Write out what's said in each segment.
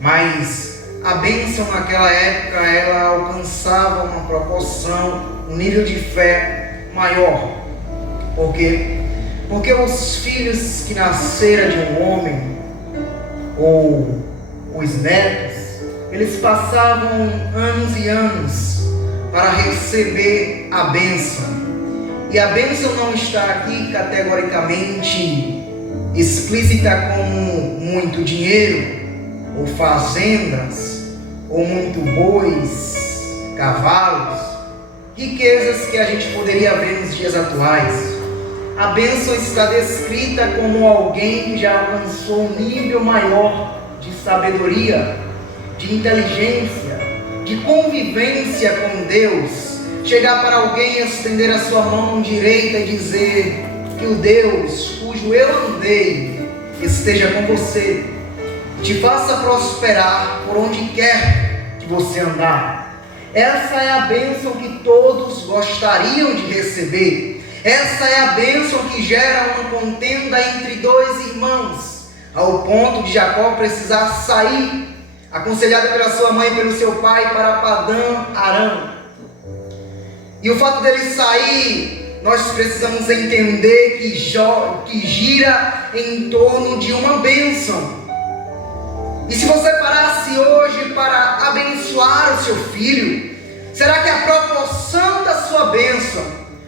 Mas a bênção naquela época, ela alcançava uma proporção, um nível de fé maior. Por quê? Porque os filhos que nasceram de um homem, ou os netos, eles passavam anos e anos para receber a bênção. E a bênção não está aqui categoricamente explícita como muito dinheiro, ou fazendas, ou muito bois, cavalos, riquezas que a gente poderia ver nos dias atuais. A bênção está descrita como alguém que já alcançou um nível maior de sabedoria, de inteligência, de convivência com Deus. Chegar para alguém e estender a sua mão direita e dizer que o Deus cujo eu andei esteja com você, te faça prosperar por onde quer que você andar. Essa é a bênção que todos gostariam de receber. Essa é a bênção que gera uma contenda entre dois irmãos, ao ponto de Jacó precisar sair, aconselhado pela sua mãe e pelo seu pai, para Padã Arã. E o fato dele sair, nós precisamos entender que gira em torno de uma bênção. E se você parasse hoje para abençoar o seu filho, será que a proporção da sua bênção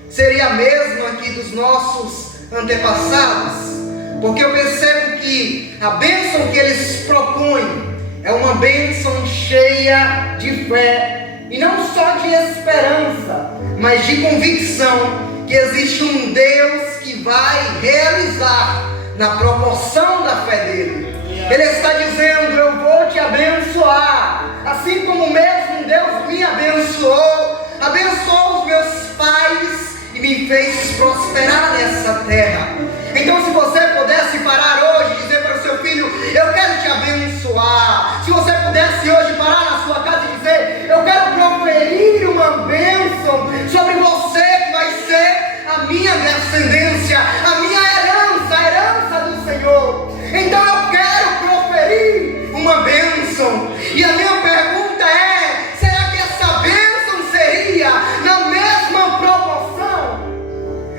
seria a mesma aqui dos nossos antepassados? Porque eu percebo que a bênção que eles propõem é uma bênção cheia de fé, e não só de esperança, mas de convicção que existe um Deus que vai realizar na proporção da fé dele. Ele está dizendo: eu vou te abençoar, assim como o mesmo Deus me abençoou, abençoou os meus pais e me fez prosperar nessa terra. Então, se você pudesse parar hoje e dizer para o seu filho: eu quero te abençoar. Se você pudesse hoje parar na sua casa e dizer: eu quero proferir uma bênção sobre você, que vai ser a minha descendência, a minha herança, a herança do Senhor. Então eu quero proferir uma bênção. E a minha pergunta é: será que essa bênção seria na mesma proporção?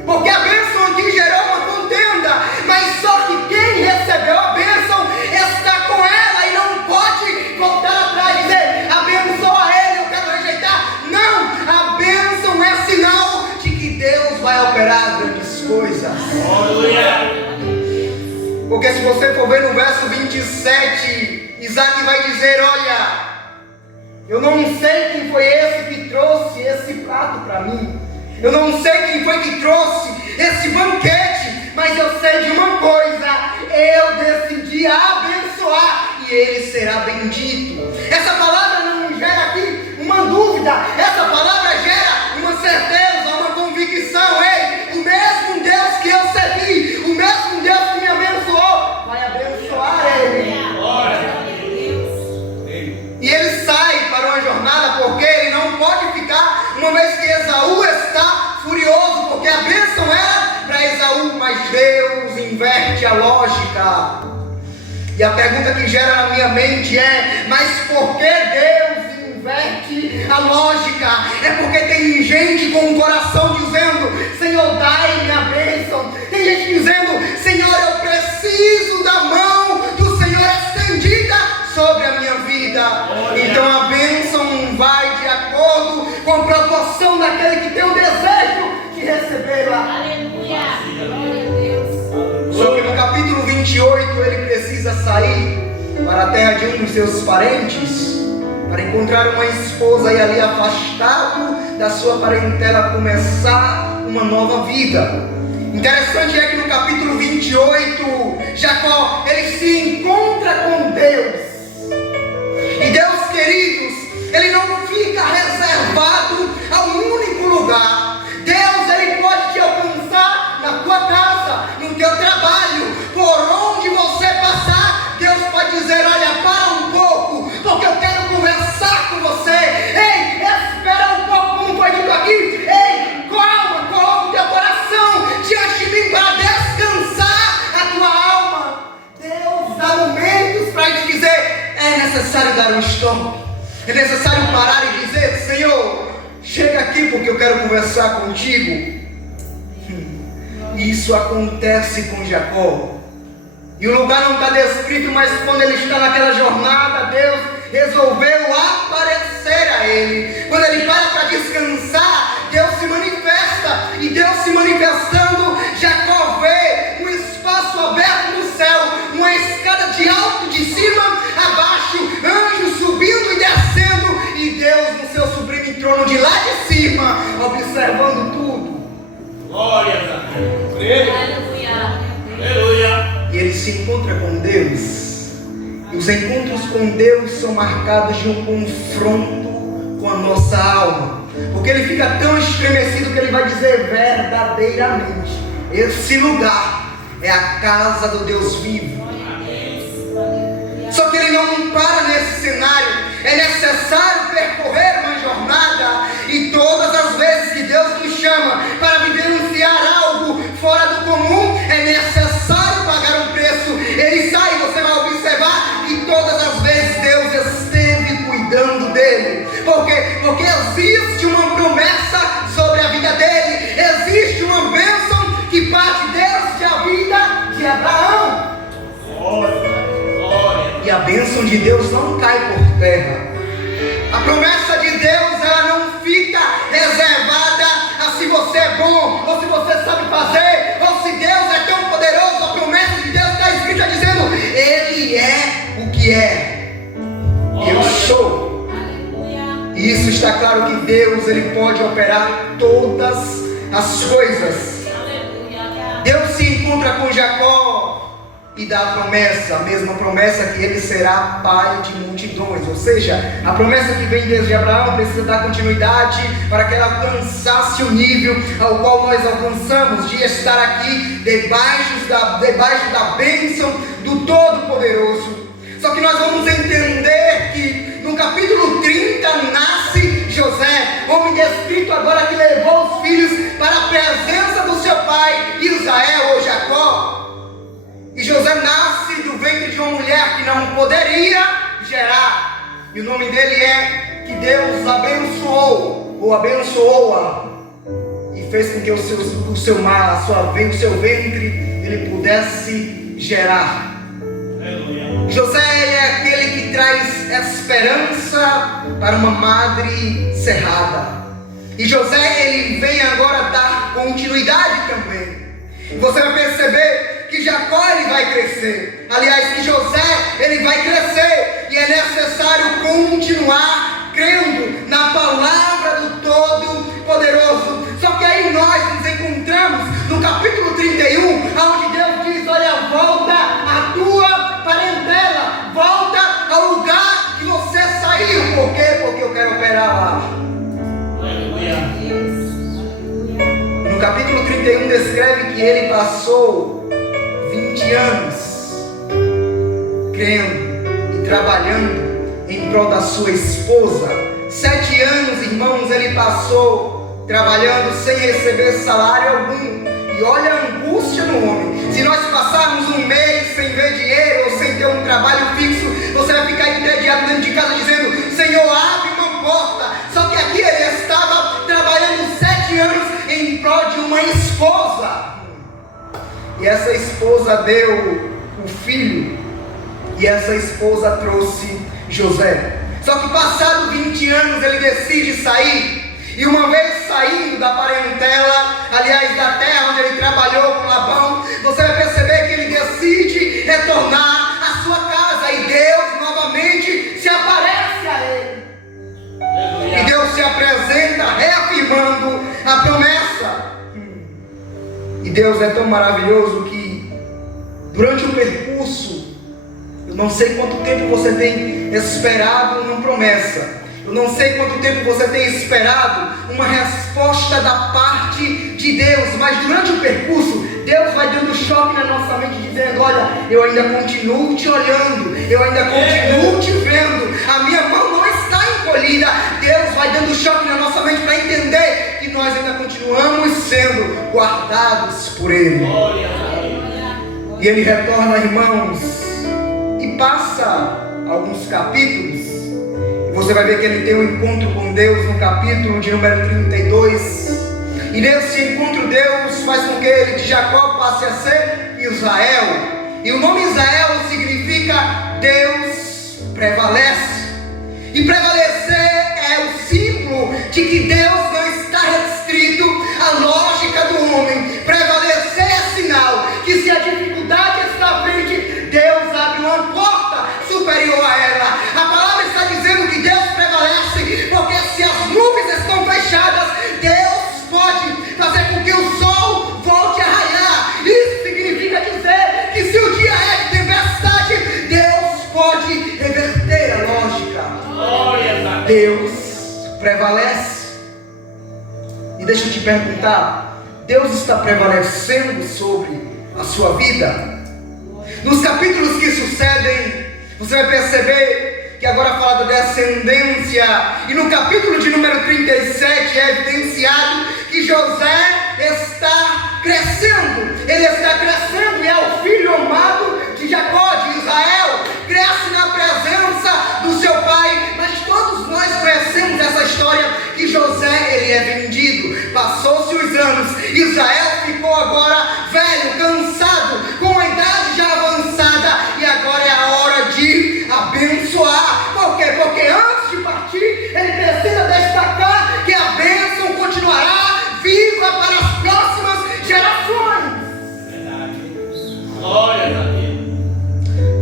Porque a bênção aqui gerou uma contenda, mas só que quem recebeu a bênção está com ela e não pode voltar atrás e dizer: abençoa ele, eu quero rejeitar. Não, a bênção é sinal de que Deus vai operar grandes coisas. Aleluia! Porque se você for ver no verso 27, Isaac vai dizer: olha, eu não sei quem foi esse que trouxe esse prato para mim, eu não sei quem foi que trouxe esse banquete, mas eu sei de uma coisa: eu decidi abençoar e ele será bendito. Essa palavra não gera aqui uma dúvida, essa palavra gera uma certeza, uma convicção. Ei, o mesmo Deus que eu servi, o mesmo Deus que me abençoou, vai abençoar ele. E ele sai para uma jornada, porque ele não pode ficar, uma vez que Esaú está furioso, porque a bênção era para Esaú, mas Deus inverte a lógica. E a pergunta que gera na minha mente é: mas por que Deus inverte a lógica? É porque tem gente com o coração dizendo: Senhor, dai-me a bênção. Tem gente dizendo: Senhor, eu preciso da mão do Senhor estendida sobre a minha vida. Então a bênção vai de acordo com a proporção daquele que tem o desejo de recebê-la. Aleluia! Só que no capítulo 28 ele precisa sair para a terra de um dos seus parentes para encontrar uma esposa e ali, afastado da sua parentela, começar uma nova vida. Interessante é que no capítulo 28, Jacó, ele se encontra com Deus. E Deus, queridos, ele não fica reservado a um único lugar. Deus, ele pode te alcançar na tua casa, no teu trabalho, por onde você passar. Deus pode dizer: olha, para um pouco, porque eu quero conversar com você. Ei, espera um pouco, como foi dito aqui. Ei, calma, coloca o teu coração diante de mim para descansar a tua alma. Deus dá momentos para te dizer: é necessário necessário dar um stop. É necessário parar e dizer: Senhor, chega aqui porque eu quero conversar contigo. E isso acontece com Jacó. E o lugar não está descrito, mas quando ele está naquela jornada, Deus resolveu aparecer a ele. Quando ele para descansar, Deus se manifesta. E Deus se manifestando, Jacó vê um espaço aberto no céu, uma escada de alto, de cima a baixo, anjos subindo e descendo, e Deus no seu sublime trono de lá de cima, observando tudo. Glória a Deus. Aleluia. Aleluia. E ele se encontra com Deus. E os encontros com Deus são marcados de um confronto com a nossa alma. Porque ele fica tão estremecido que ele vai dizer verdadeiramente: esse lugar é a casa do Deus vivo. Só que ele não para nesse cenário. É necessário percorrer uma jornada. E todas as vezes que Deus nos chama para vivenciar algo fora do comum, é necessário pagar um preço. Ele sai, você vai observar, e todas as vezes Deus esteve cuidando dele. Porque existe uma promessa sobre a vida dele. Existe uma bênção que parte desde a vida de Abraão. E a bênção de Deus não cai por terra. A promessa de Deus, ela não fica reservada a se você é bom, ou se você sabe fazer, ou se Deus é tão poderoso. A promessa de Deus está escrita dizendo: Ele é o que é. Eu sou. E isso está claro que Deus, Ele pode operar todas as coisas. Deus se encontra com Jacó e dá a promessa, a mesma promessa, que ele será pai de multidões. Ou seja, a promessa que vem desde Abraão precisa dar continuidade para que ela alcançasse o nível ao qual nós alcançamos, de estar aqui debaixo da bênção do Todo-Poderoso. Só que nós vamos entender que no capítulo 30 nasce José, homem descrito agora que levou os filhos para a presença do seu pai Israel ou Jacó. E José nasce do ventre de uma mulher que não poderia gerar. E o nome dele é que Deus abençoou, ou abençoou-a, e fez com que o seu ventre ele pudesse gerar. Aleluia. José é aquele que traz esperança para uma madre cerrada. E José, ele vem agora dar continuidade também. Você vai perceber que Jacó, ele vai crescer. Aliás, que José, ele vai crescer. E é necessário continuar crendo na palavra do Todo-Poderoso. Só que aí nós nos encontramos no capítulo 31, onde Deus diz: olha, volta à tua parentela, volta ao lugar que você saiu. Por quê? Porque eu quero operar lá. No capítulo 31 descreve que ele passou 20 anos crendo e trabalhando em prol da sua esposa. 7 anos, irmãos, ele passou trabalhando sem receber salário algum. E olha a angústia do homem. Se nós passarmos um mês sem ver dinheiro ou sem ter um trabalho fixo, você vai ficar entediado dentro de casa dizendo: Senhor, abre uma porta. Só que aqui ele estava trabalhando 7 anos em prol de uma esposa. E essa esposa deu o filho. E essa esposa trouxe José. Só que passado 20 anos ele decide sair. E uma vez saindo da parentela, aliás da terra onde ele trabalhou com Labão, você vai perceber que ele decide retornar à sua casa. E Deus novamente se aparece a ele. E Deus se apresenta reafirmando a promessa. E Deus é tão maravilhoso que durante o percurso, eu não sei quanto tempo você tem esperado uma promessa. Eu não sei quanto tempo você tem esperado uma resposta da parte de Deus. Mas durante o percurso, Deus vai dando choque na nossa mente, dizendo: olha, eu ainda continuo te olhando, eu ainda continuo te vendo, a minha mão não está encolhida. Deus vai dando choque na nossa mente para entender que nós ainda continuamos sendo guardados por Ele. E Ele retorna, irmãos, e passa alguns capítulos, e você vai ver que ele tem um encontro com Deus no capítulo de número 32. E nesse encontro Deus faz com que ele de Jacó passe a ser Israel. E o nome Israel significa Deus prevalece. E prevalecer é o símbolo de que Deus não está restrito à lógica do homem. Prevalecer é sinal que se a dificuldade está à frente, Deus abre uma porta superior a ela. A palavra está dizendo que Deus prevalece, porque se as nuvens estão fechadas, Deus pode fazer com que o sol volte a raiar. Isso significa dizer que se o dia é de tempestade, Deus pode reverter a lógica. Deus prevalece. E deixa eu te perguntar, Deus está prevalecendo sobre a sua vida? Nos capítulos que sucedem, você vai perceber que agora fala da descendência. E no capítulo de número 37 é evidenciado que José está crescendo. Ele está crescendo e é o filho amado de Jacó, de Israel. Cresce na presença do seu pai. Mas todos nós conhecemos essa história que José, ele é vendido. Passou-se os anos. Israel ficou agora velho, cansado, com a idade já avançada. E agora é a hora de abençoar. Por quê? Porque antes de partir, ele precisa destacar que a bênção continuará viva para as próximas gerações. Glória a Deus.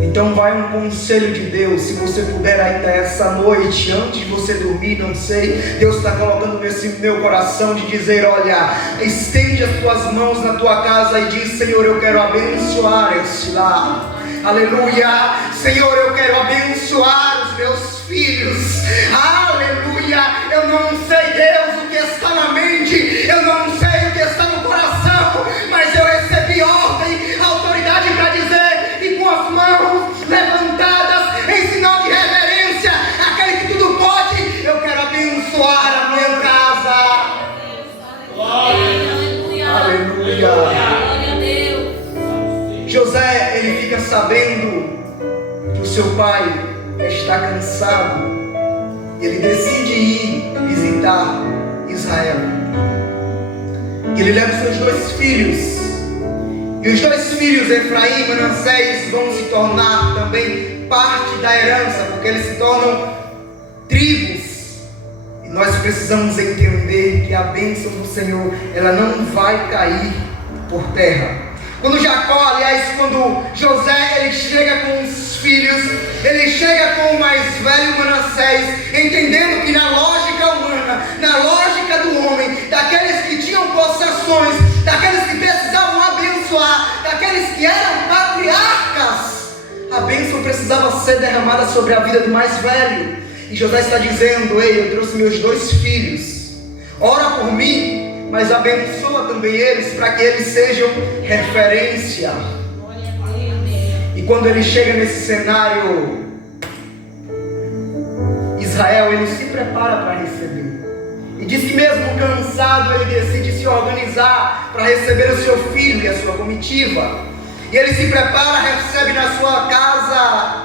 Então vai um conselho de Deus. Se você puder ainda essa noite, antes de você dormir, não sei, Deus está colocando nesse meu coração de dizer: olha, estende as tuas mãos na tua casa e diz: Senhor, eu quero abençoar este lar. Aleluia. Senhor, eu quero abençoar os meus filhos. Aleluia. Eu não sei, Deus, o que está na mente, eu não sei o que está no coração, mas eu recebi ordem, autoridade para dizer, e com as mãos levantadas em sinal de reverência, aquele que tudo pode, eu quero abençoar a minha casa. Aleluia. Glória a Deus. José, ele fica sabendo que o seu pai está cansado. Ele decide ir visitar Israel. Ele leva seus dois filhos. E os dois filhos, Efraim e Manassés, vão se tornar também parte da herança, porque eles se tornam tribos. E nós precisamos entender que a bênção do Senhor, ela não vai cair por terra. Quando Jacó, aliás, quando José, ele chega com os filhos, ele chega com o mais velho Manassés, entendendo que na lógica humana, na lógica do homem, daqueles que tinham possessões, daqueles que precisavam abençoar, daqueles que eram patriarcas, a bênção precisava ser derramada sobre a vida do mais velho. E José está dizendo: ei, eu trouxe meus dois filhos, ora por mim, mas abençoa também eles, para que eles sejam referência. E quando ele chega nesse cenário, Israel, ele se prepara para receber. E diz que mesmo cansado, ele decide se organizar para receber o seu filho e a sua comitiva. E ele se prepara, recebe na sua casa,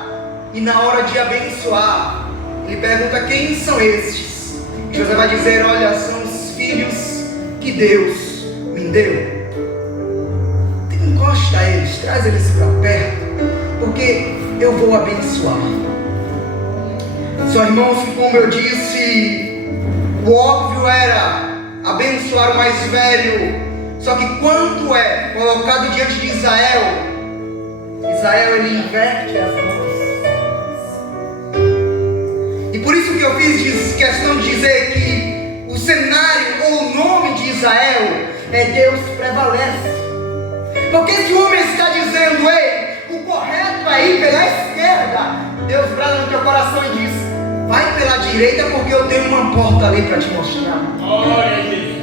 e na hora de abençoar, ele pergunta: quem são estes? E José vai dizer: olha, são os filhos que Deus me deu. Encosta eles, traz eles para perto, porque eu vou abençoar. Só, irmãos, como eu disse, o óbvio era abençoar o mais velho. Só que quando é colocado diante de Israel, ele inverte as mãos. E por isso que eu fiz questão de dizer que o cenário ou o nome de Israel é Deus prevalece. Porque se o homem está dizendo: ei, o correto é ir pela esquerda, Deus brada no teu coração e diz: vai pela direita, porque eu tenho uma porta ali para te mostrar. Glória a Deus.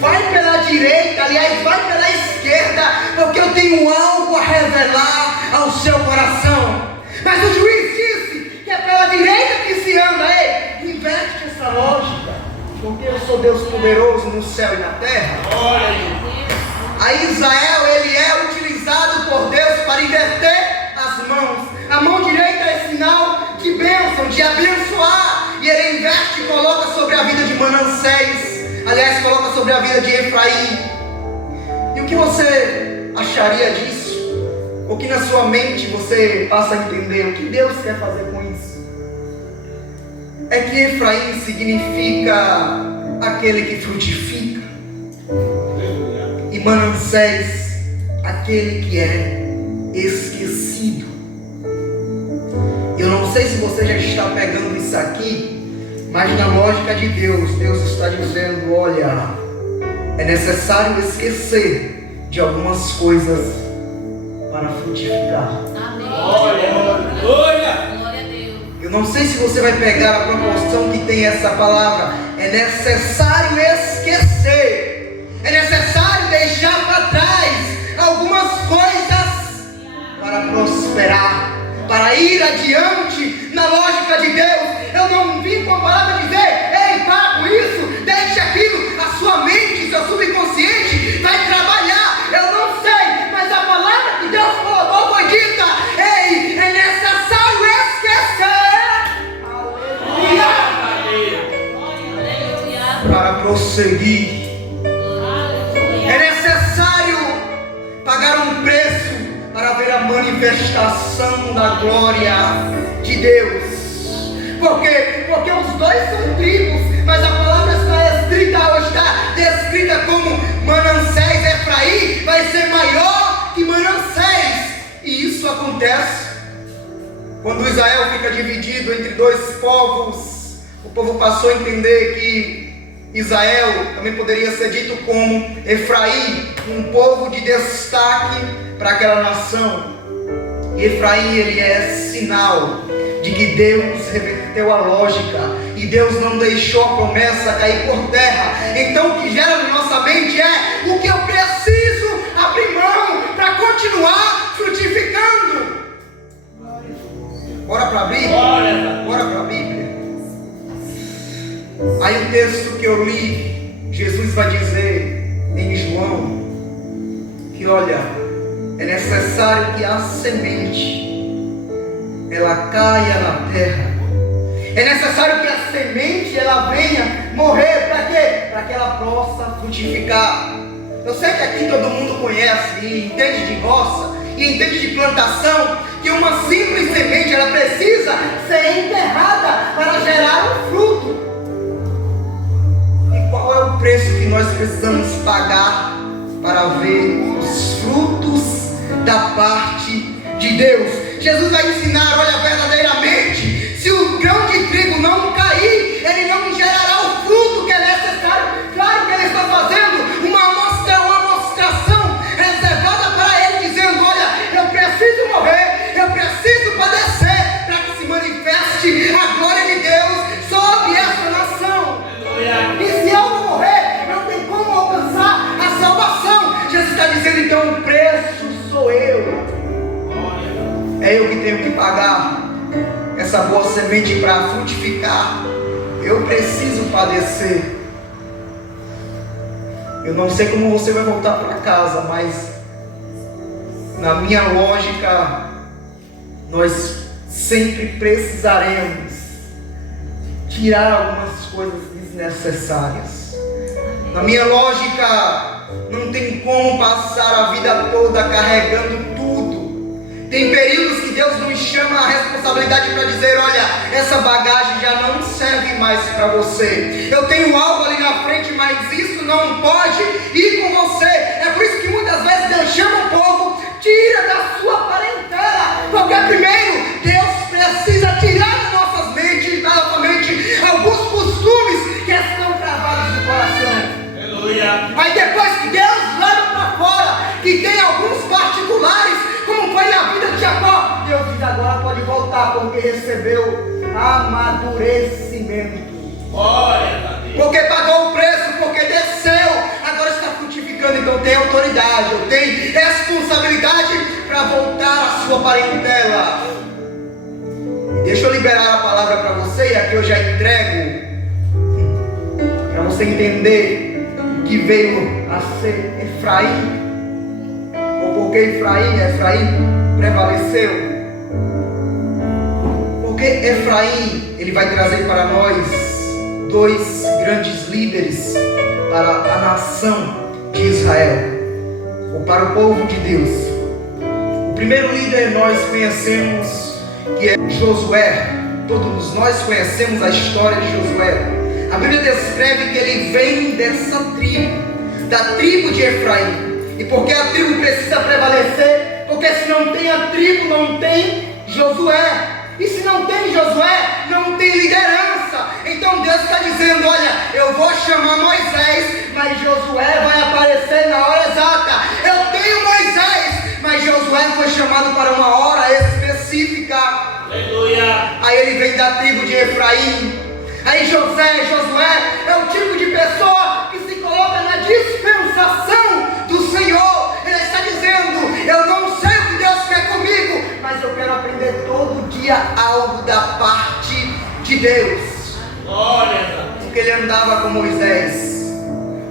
Vai pela direita, aliás, vai pela esquerda, porque eu tenho algo a revelar ao seu coração. Mas o juiz disse que é pela direita que se anda. Ei, inverte essa lógica, porque eu sou Deus poderoso no céu e na terra. Glória a Deus. Aí Israel, ele é utilizado por Deus para inverter as mãos. A mão direita é sinal de de abençoar, e ele investe e coloca sobre a vida de Manassés, aliás, coloca sobre a vida de Efraim. E o que você acharia disso? O que na sua mente você passa a entender? O que Deus quer fazer com isso? É que Efraim significa aquele que frutifica, e Manassés, aquele que é esquecido. Eu não sei se você já está pegando isso aqui, mas na lógica de Deus, Deus está dizendo: olha, é necessário esquecer de algumas coisas para frutificar. Amém. Glória. Glória a Deus. Eu não sei se você vai pegar a proporção que tem essa palavra. É necessário esquecer, é necessário deixar para trás algumas coisas para prosperar, para ir adiante na lógica de Deus. Eu não vim com a palavra dizer: ei, para com isso, deixe aquilo. A sua mente, seu subconsciente vai trabalhar. Eu não sei, mas a palavra que Deus colocou foi dita: ei, é necessário esquecer. Aleluia. Para prosseguir. É necessário pagar um preço para ver a manifestação da glória de Deus. Por quê? Porque os dois são tribos, mas a palavra está escrita, ou está descrita como Manassés. Efraim vai ser maior que Manassés. E isso acontece quando Israel fica dividido entre dois povos. O povo passou a entender que Israel também poderia ser dito como Efraim, um povo de destaque para aquela nação. E Efraim, ele é sinal de que Deus reverteu a lógica e Deus não deixou a promessa cair por terra. Então o que gera na nossa mente é: o que eu preciso abrir mão para continuar frutificando. Bora para a Bíblia? Bora para a Bíblia. Aí o texto que eu li, Jesus vai dizer em João que, olha, é necessário que a semente ela caia na terra. É necessário que a semente ela venha morrer. Para quê? Para que ela possa frutificar. Eu sei que aqui todo mundo conhece e entende de roça e entende de plantação, que uma simples semente ela precisa ser enterrada para gerar um fruto. E qual é o preço que nós precisamos pagar para ver os frutos da parte de Deus? Jesus vai ensinar: olha, verdadeiramente, se o grão de trigo não cair, ele não gerará o fruto que é necessário. Claro que ele está fazendo uma amostração reservada para ele, dizendo: olha, eu preciso morrer, eu preciso padecer, para que se manifeste a glória de Deus sobre essa nação. E se eu não morrer, não tem como alcançar a salvação. Jesus está dizendo: então o preço sou eu. É eu que tenho que pagar essa boa semente para frutificar. Eu preciso padecer. Eu não sei como você vai voltar para casa, mas na minha lógica, nós sempre precisaremos tirar algumas coisas desnecessárias. Na minha lógica, não tem como passar a vida toda carregando tudo. Tem períodos que Deus nos chama a responsabilidade para dizer: olha, essa bagagem já não serve mais para você. Eu tenho algo ali na frente, mas isso não pode ir com você. É por isso que muitas vezes Deus chama o povo: tira da sua parentela. Porque primeiro, Deus precisa tirar das nossas mentes, da nossa mente, alguns costumes que estão travados no coração. Aleluia. Aí depois que Deus leva para fora, que tem alguns particulares, como foi na vida de Jacó, Deus diz: agora pode voltar, porque recebeu amadurecimento. Porque pagou o preço, porque desceu, agora está frutificando. Então tem autoridade, eu tenho responsabilidade para voltar à sua parentela. Deixa eu liberar a palavra para você, e aqui eu já entrego, para você entender que veio a ser Efraim. Porque Efraim prevaleceu. Porque Efraim, ele vai trazer para nós dois grandes líderes para a nação de Israel, ou para o povo de Deus. O primeiro líder nós conhecemos, que é Josué. Todos nós conhecemos a história de Josué. A Bíblia descreve que ele vem dessa tribo, da tribo de Efraim. E porque a tribo precisa prevalecer? Porque se não tem a tribo, não tem Josué. E se não tem Josué, não tem liderança. Então Deus está dizendo: olha, eu vou chamar Moisés, mas Josué vai aparecer na hora exata. Eu tenho Moisés, mas Josué foi chamado para uma hora específica. Aleluia. Aí ele vem da tribo de Efraim. Aí Josué é o tipo de pessoa que se coloca na dispensação do Senhor. Ele está dizendo: eu não sei o que Deus quer comigo, mas eu quero aprender todo dia algo da parte de Deus. Glória. Porque ele andava com Moisés.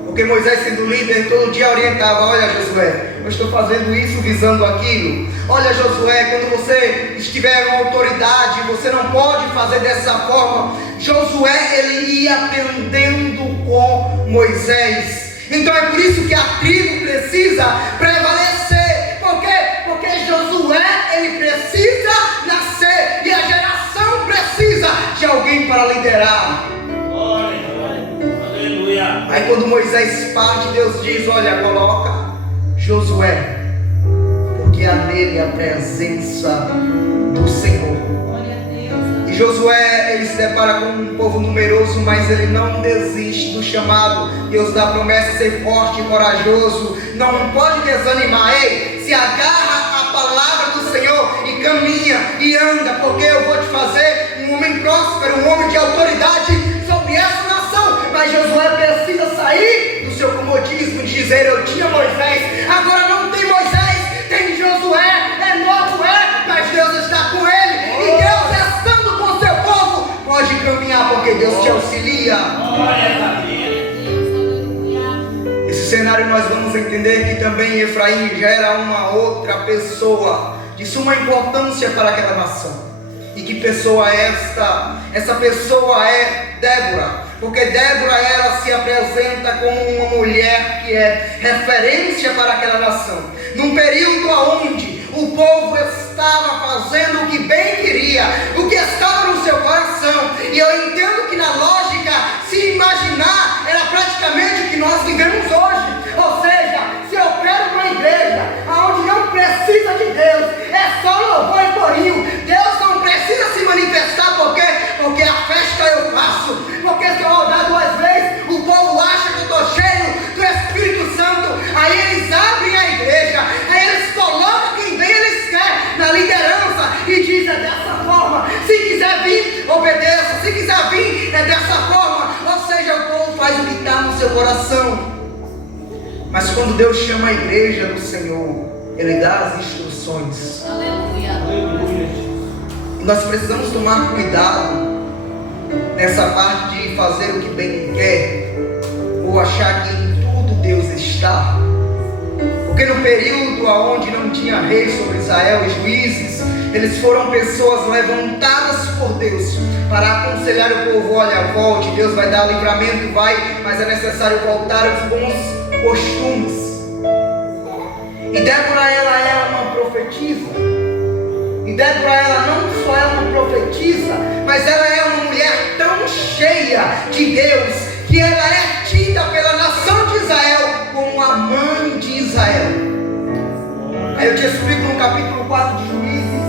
Porque Moisés, sendo líder, todo dia orientava: olha Josué, eu estou fazendo isso visando aquilo. Olha Josué, quando você estiver com autoridade, você não pode fazer dessa forma. Josué, ele ia aprendendo com Moisés. Então é por isso que a tribo precisa prevalecer. Por quê? Porque Josué, ele precisa nascer, e a geração precisa de alguém para liderar. Glória. Aleluia. Aí quando Moisés parte, Deus diz: olha, coloca Josué, porque há nele a presença do Senhor. E Josué, ele se depara com um povo numeroso, mas ele não desiste do chamado. Deus dá a promessa de ser forte e corajoso. Não pode desanimar. Ei, se agarra a palavra do Senhor e caminha e anda, porque eu vou te fazer um homem próspero, um homem de autoridade sobre essa nação. Mas Josué precisa sair do seu comodismo de dizer: eu tinha Moisés, agora não tem Moisés, tem Josué, é Josué, mas Deus está com ele. E Deus, estando com seu povo, pode caminhar, porque Deus te auxilia. Esse cenário nós vamos entender que também Efraim já era uma outra pessoa de suma importância para aquela nação. E que pessoa é esta? Essa pessoa é Débora. Porque Débora, ela se apresenta como uma mulher que é referência para aquela nação. Num período onde o povo estava fazendo o que bem queria, o que estava no seu coração. E eu entendo que na lógica, se imaginar, era praticamente o que nós vivemos hoje. Ou seja, se eu quero uma igreja onde não precisa de Deus, é só louvor e corinho, Deus não precisa se manifestar. Por quê? Porque a festa eu faço. Porque se eu rodar 2 vezes, o povo acha que eu estou cheio do Espírito Santo. Aí eles abrem a igreja, aí eles colocam quem bem eles querem na liderança e dizem: é dessa forma. Se quiser vir, obedeça. Se quiser vir, é dessa forma. Ou seja, o povo faz o que está no seu coração. Mas quando Deus chama a igreja do Senhor, Ele dá as instruções. Aleluia. E nós precisamos tomar cuidado nessa parte de fazer o que bem quer, ou achar que em tudo Deus está. Porque no período onde não tinha rei sobre Israel e juízes, eles foram pessoas levantadas por Deus para aconselhar o povo: olha, volte, Deus vai dar livramento, vai, mas é necessário voltar aos bons costumes. E Débora, ela é uma profetisa. E Débora, ela não só é uma profetisa, mas ela é uma mulher tão cheia de Deus, que ela é tida pela nação de Israel como a mãe de Israel. Aí eu te explico no capítulo 4 de Juízes,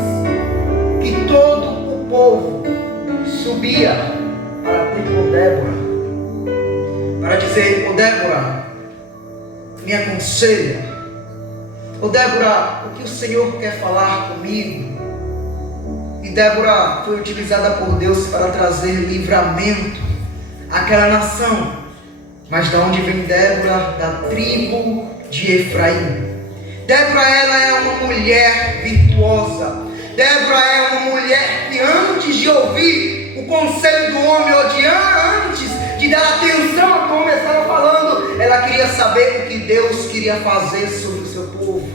que todo o povo subia para ter com Débora, para dizer: ô Débora, me aconselha. Ô Débora, o que o Senhor quer falar comigo? E Débora foi utilizada por Deus para trazer livramento àquela nação. Mas de onde vem Débora? Da tribo de Efraim. Débora, ela é uma mulher virtuosa. Débora é uma mulher que, antes de ouvir o conselho do homem, ou antes de dar atenção a como ele estava falando, ela queria saber o que Deus queria fazer sobre o seu povo.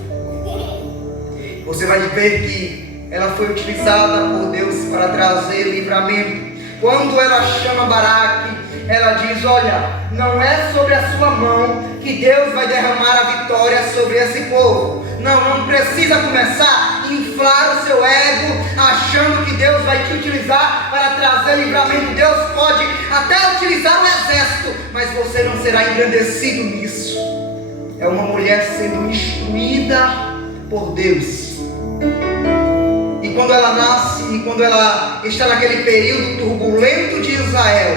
Você vai ver que ela foi utilizada por Deus para trazer livramento. Quando ela chama Baraque, ela diz: olha, não é sobre a sua mão que Deus vai derramar a vitória sobre esse povo. Não precisa começar a inflar o seu ego, achando que Deus vai te utilizar para trazer livramento. Deus pode até utilizar o exército, mas você não será engrandecido nisso. É uma mulher sendo instruída por Deus. E quando ela nasce, e quando ela está naquele período turbulento de Israel,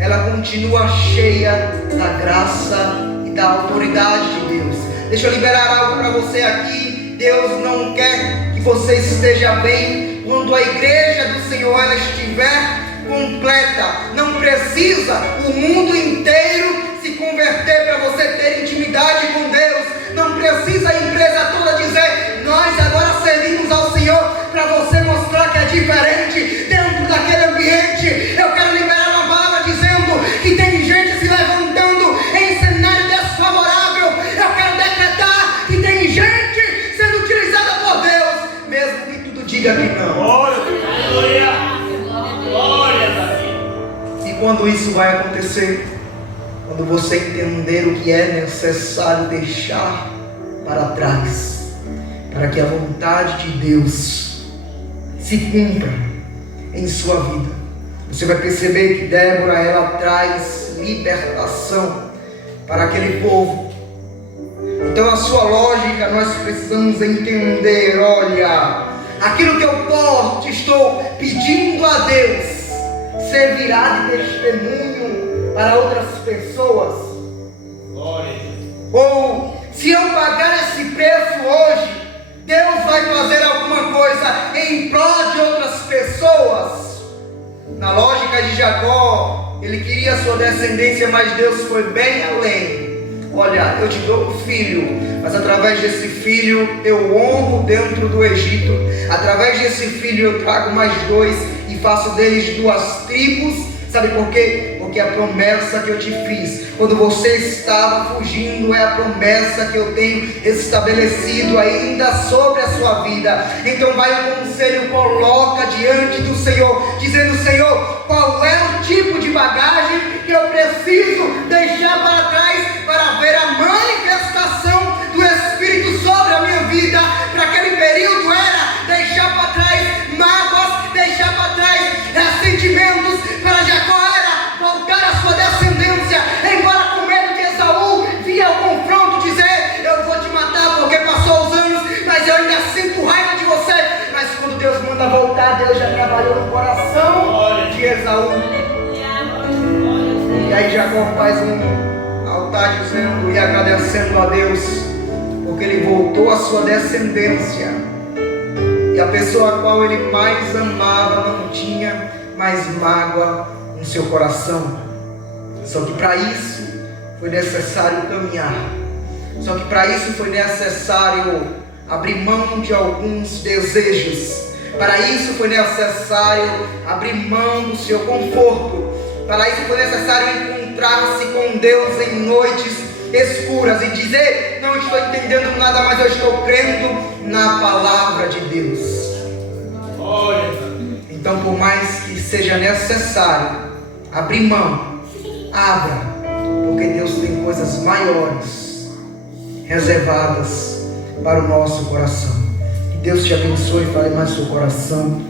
ela continua cheia da graça e da autoridade de Deus. Deixa eu liberar algo para você aqui. Deus não quer que você esteja bem quando a igreja do Senhor ela estiver completa. Não precisa o mundo inteiro se converter para você ter intimidade com Deus. Não precisa a empresa toda dizer: nós agora servimos ao Senhor, para você mostrar que é diferente dentro daquele ambiente. Eu quero liberar uma palavra dizendo que tem gente se levantando em cenário desfavorável. Eu quero decretar que tem gente sendo utilizada por Deus, mesmo que tudo diga que não. Glória, glória, Davi. E quando isso vai acontecer? Quando você entender o que é necessário deixar para trás, para que a vontade de Deus se cumpra em sua vida. Você vai perceber que Débora, ela traz libertação para aquele povo. Então a sua lógica nós precisamos entender. Olha, aquilo que eu estou pedindo a Deus servirá de testemunho para outras pessoas. Glória. Ou se eu pagar esse preço hoje, Deus vai fazer alguma coisa em prol de outras pessoas. Na lógica de Jacó, ele queria sua descendência, mas Deus foi bem além. Olha, eu te dou um filho, mas através desse filho eu honro dentro do Egito. Através desse filho eu trago mais 2 e faço deles 2 tribos. Sabe por quê? Porque a promessa que eu te fiz quando você estava fugindo é a promessa que eu tenho estabelecido ainda sobre a sua vida. Então vai o conselho, coloca diante do Senhor, dizendo: Senhor, qual é o tipo de bagagem que eu preciso deixar para trás para ver a manifestação do Espírito sobre a minha vida? Para aquele período era deixar para trás mágoas, deixar para trás ressentimentos. Para Jacó era voltar a sua descendência, embora com medo de Esaú via o confronto, dizer: eu vou te matar porque passou os anos, mas eu ainda sinto raiva de você. Mas quando Deus manda voltar, Deus já trabalhou no coração de Esaú. E aí Jacó faz um altar dizendo e agradecendo a Deus, porque ele voltou a sua descendência. E a pessoa a qual ele mais amava não tinha mais mágoa no seu coração. Só que para isso foi necessário caminhar. Só que para isso foi necessário abrir mão de alguns desejos. Para isso foi necessário abrir mão do seu conforto. Para isso foi necessário encontrar-se com Deus em noites escuras e dizer: não estou entendendo nada, mas eu estou crendo na palavra de Deus. Então, por mais que seja necessário abrir mão, abra, porque Deus tem coisas maiores reservadas para o nosso coração. Que Deus te abençoe e fale mais no seu coração.